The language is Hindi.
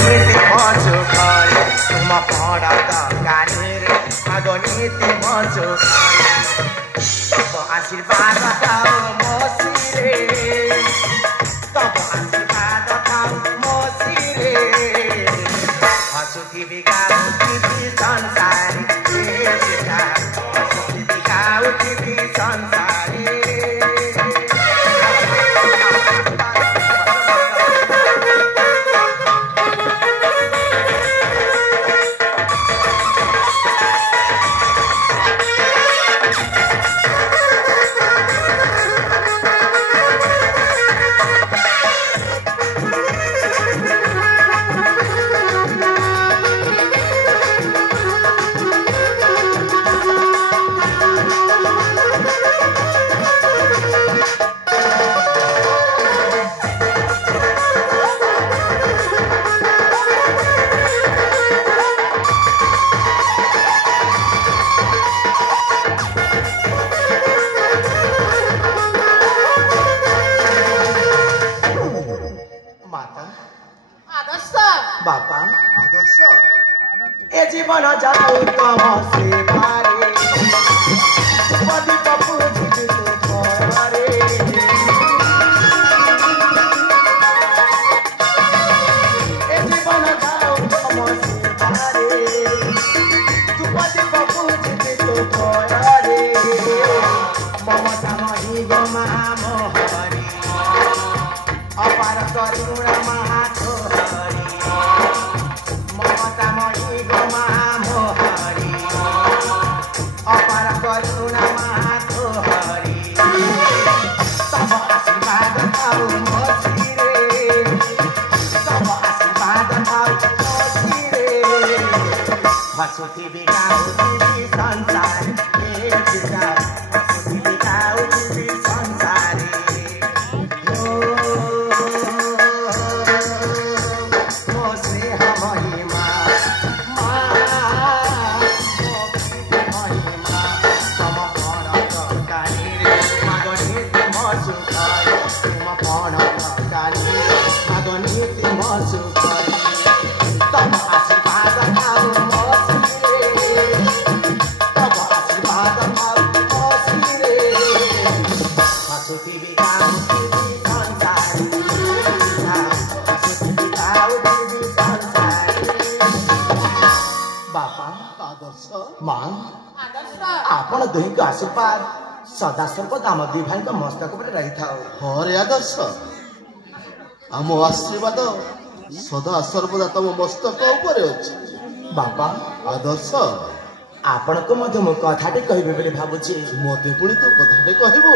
नीति मजो करे तुम पड़ा कानीरे माग नीति मजो करे तब आशीर्वाद दाओ मसीरे तब आशीर्वाद दाओ मसीरे हसुती बिगाउती संसारी हसुती बिगाउती संसारी बापा आदर्श ए जीवन जाऊ तम से पारे पदी पपु जीवित करे ए जीवन जाऊ तम से पारे तू पदी पपु जीवित करे ममता मही गो महामोहरी अपार करुणा महाथोहरी ममता मही गो महामोहरी अपार करुणा महाथोहरी तब आशीर्वाद पाऊ मसीरे तब आशीर्वाद पाऊ मसीरे हसुती बिगाउती संसार हसुती बिगाउती संसार आपण दुही को आशीर्वाद सदा सर्वदा आम दी भाई मस्तक पर रही था हरे आदर्श आम आशीर्वाद सदा सर्वदा तम मस्तक ऊपर अछि बापा आदर्श आपण को मध्य मु कथाटे कहबे बोली भाबुची मते पुणी तो कथाटे कहबो।